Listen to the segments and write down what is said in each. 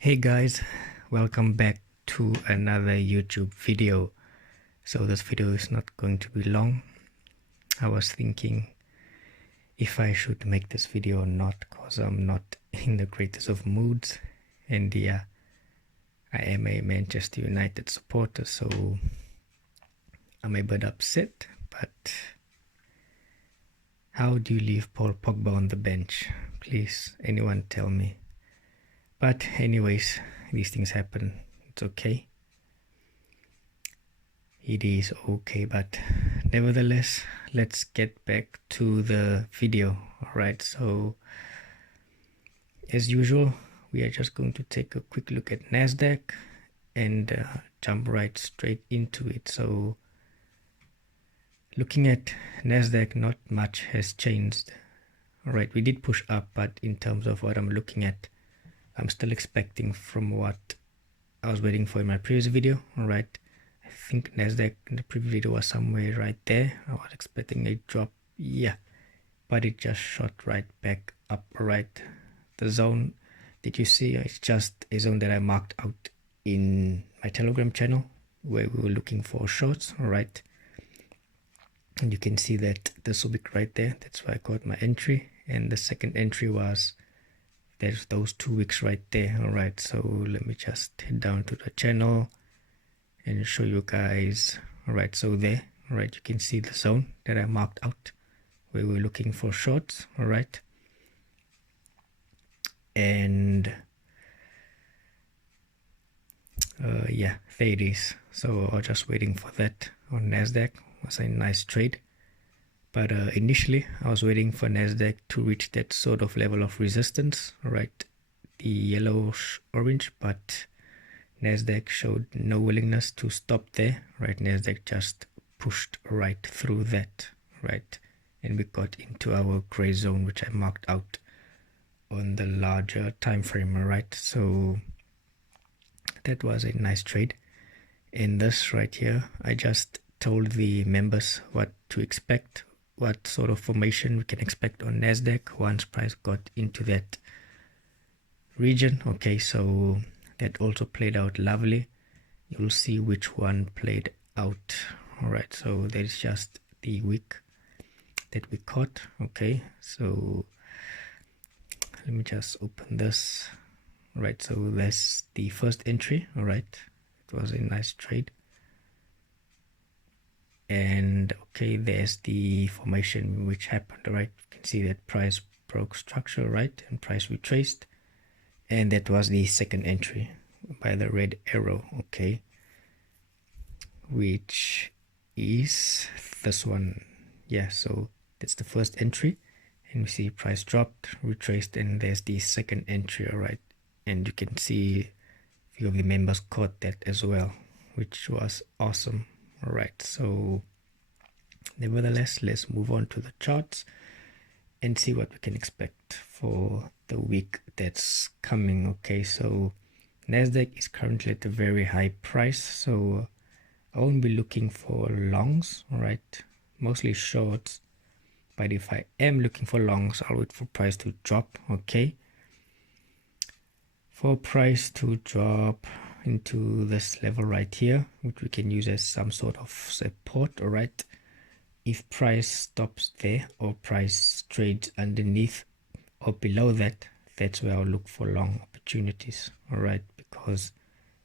Hey guys, welcome back to another YouTube video. So this video is not going to be long. I was thinking if I should make this video or not, because I'm not in the greatest of moods, and yeah, I am a Manchester United supporter, so I'm a bit upset. But how do you leave Paul Pogba on the bench? Please, anyone tell me. But anyways, these things happen. It's okay. It is okay, but nevertheless, let's get back to the video. Alright, so as usual, we are just going to take a quick look at Nasdaq and jump right straight into it. So looking at Nasdaq, not much has changed. Alright, we did push up, but in terms of what I'm looking at, I'm still expecting from what I was waiting for in my previous video. Alright, I think Nasdaq in the previous video was somewhere right there. I was expecting a drop, yeah, but it just shot right back up. Right, the zone that you see, it's just a zone that I marked out in my Telegram channel where we were looking for shorts. All right, and you can see that this will be right there. That's why I got my entry, and the second entry was there's those 2 weeks right there. All right, so let me just head down to the channel and show you guys. All right, so there, all right, you can see the zone that I marked out where we're looking for shorts. All right, and yeah, there it is. So I was just waiting for that on Nasdaq. It was a nice trade, but initially I was waiting for Nasdaq to reach that sort of level of resistance, right, the yellowish orange, but Nasdaq showed no willingness to stop there. Right, Nasdaq just pushed right through that, right, and we got into our gray zone, which I marked out on the larger time frame. Right, so that was a nice trade. In this right here, I just told the members what to expect, what sort of formation we can expect on Nasdaq once price got into that region. Okay, so that also played out lovely. You'll see which one played out. All right, so that is just the wick that we caught. Okay, so let me just open this. All right, so that's the first entry. All right, it was a nice trade. And okay, there's the formation which happened. All right, you can see that price broke structure, right, and price retraced, and that was the second entry by the red arrow. Okay, which is this one. Yeah, so that's the first entry, and we see price dropped, retraced, and there's the second entry. All right, and you can see a few of the members caught that as well, which was awesome. All right, so nevertheless, let's move on to the charts and see what we can expect for the week that's coming. Okay, so Nasdaq is currently at a very high price, so I won't be looking for longs. All right, mostly shorts, but if I am looking for longs, I'll wait for price to drop. Okay, for price to drop into this level right here, which we can use as some sort of support. All right, if price stops there or price trades underneath or below that, that's where I'll look for long opportunities. All right, because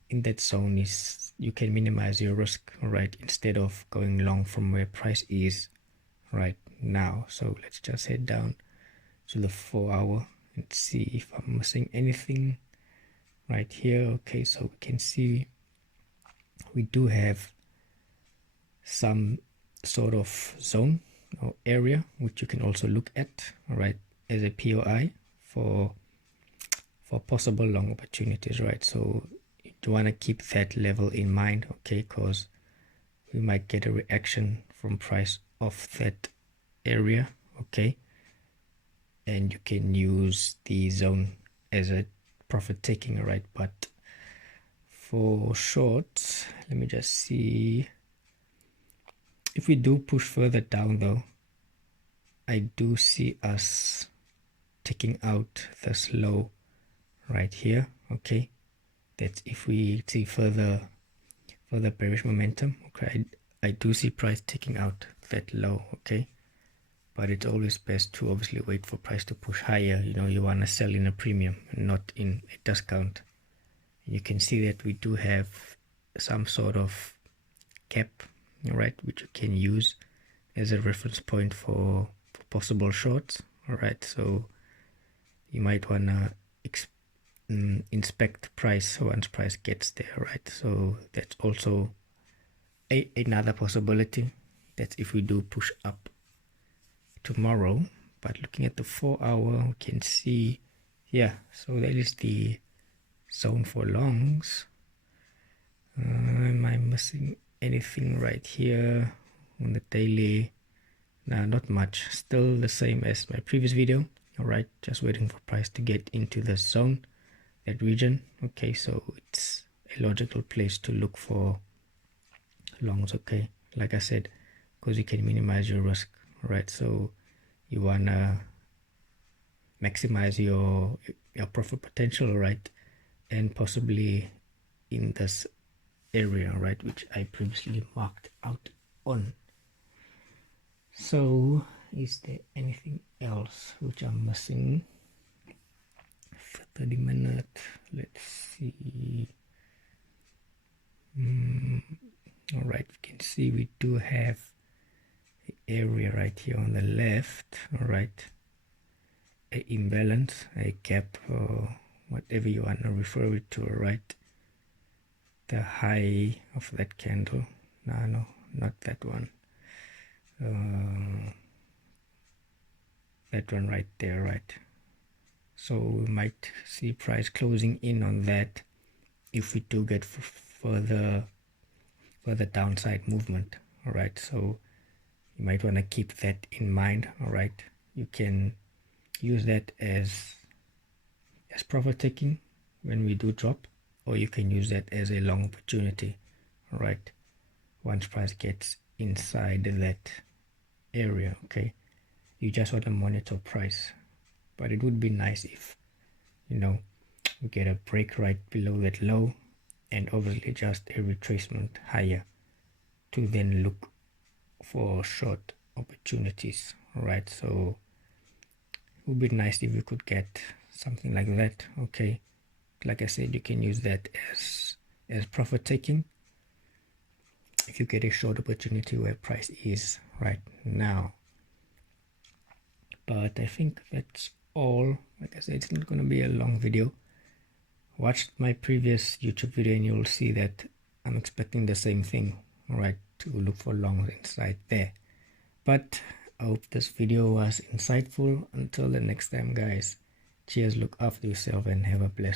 in that zone is you can minimize your risk. All right, instead of going long from where price is right now. So let's just head down to the 4-hour and see if I'm missing anything right here. Okay, so we can see we do have some sort of zone or area which you can also look at, all right, as a POI for possible long opportunities, right? So you want to keep that level in mind, okay, because we might get a reaction from price of that area. Okay, and you can use the zone as a profit taking, right? But for shorts, let me just see if we do push further down though. I do see us taking out this low right here. Okay, That's if we see further bearish momentum. Okay, I do see price taking out that low. Okay, but it's always best to obviously wait for price to push higher. You know, you want to sell in a premium and not in a discount. You can see that we do have some sort of cap, all right, which you can use as a reference point for possible shorts. All right, so you might want to inspect price once price gets there, right? So that's also another possibility. That's if we do push up tomorrow. But looking at the 4-hour, we can see, yeah, so that is the zone for longs. Am I missing anything right here on the daily? Nah, not much. Still the same as my previous video. All right, just waiting for price to get into the zone, that region. Okay, so it's a logical place to look for longs. Okay, like I said, because you can minimize your risk. All right, so you wanna maximize your profit potential, right? And possibly in this area, right, which I previously marked out on. So is there anything else which I'm missing? For 30 minutes, let's see. All right, we can see we do have the area right here on the left. All right, a imbalance, a gap, or whatever you want to refer it to. All right, the high of that candle. No, not that one. That one right there, right? So we might see price closing in on that if we do get further downside movement. All right, so you might want to keep that in mind. All right, you can use that as profit taking when we do drop, or you can use that as a long opportunity. All right, once price gets inside that area. Okay, you just want to monitor price, but it would be nice if, you know, we get a break right below that low, and obviously just a retracement higher to then look for short opportunities. All right, so it would be nice if you could get something like that. Okay, like I said, you can use that as profit taking if you get a short opportunity where price is right now. But I think that's all. Like I said, it's not going to be a long video. Watch my previous YouTube video and you'll see that I'm expecting the same thing. All right, to look for longs inside there. But I hope this video was insightful. Until the next time, guys, cheers, look after yourself and have a blessed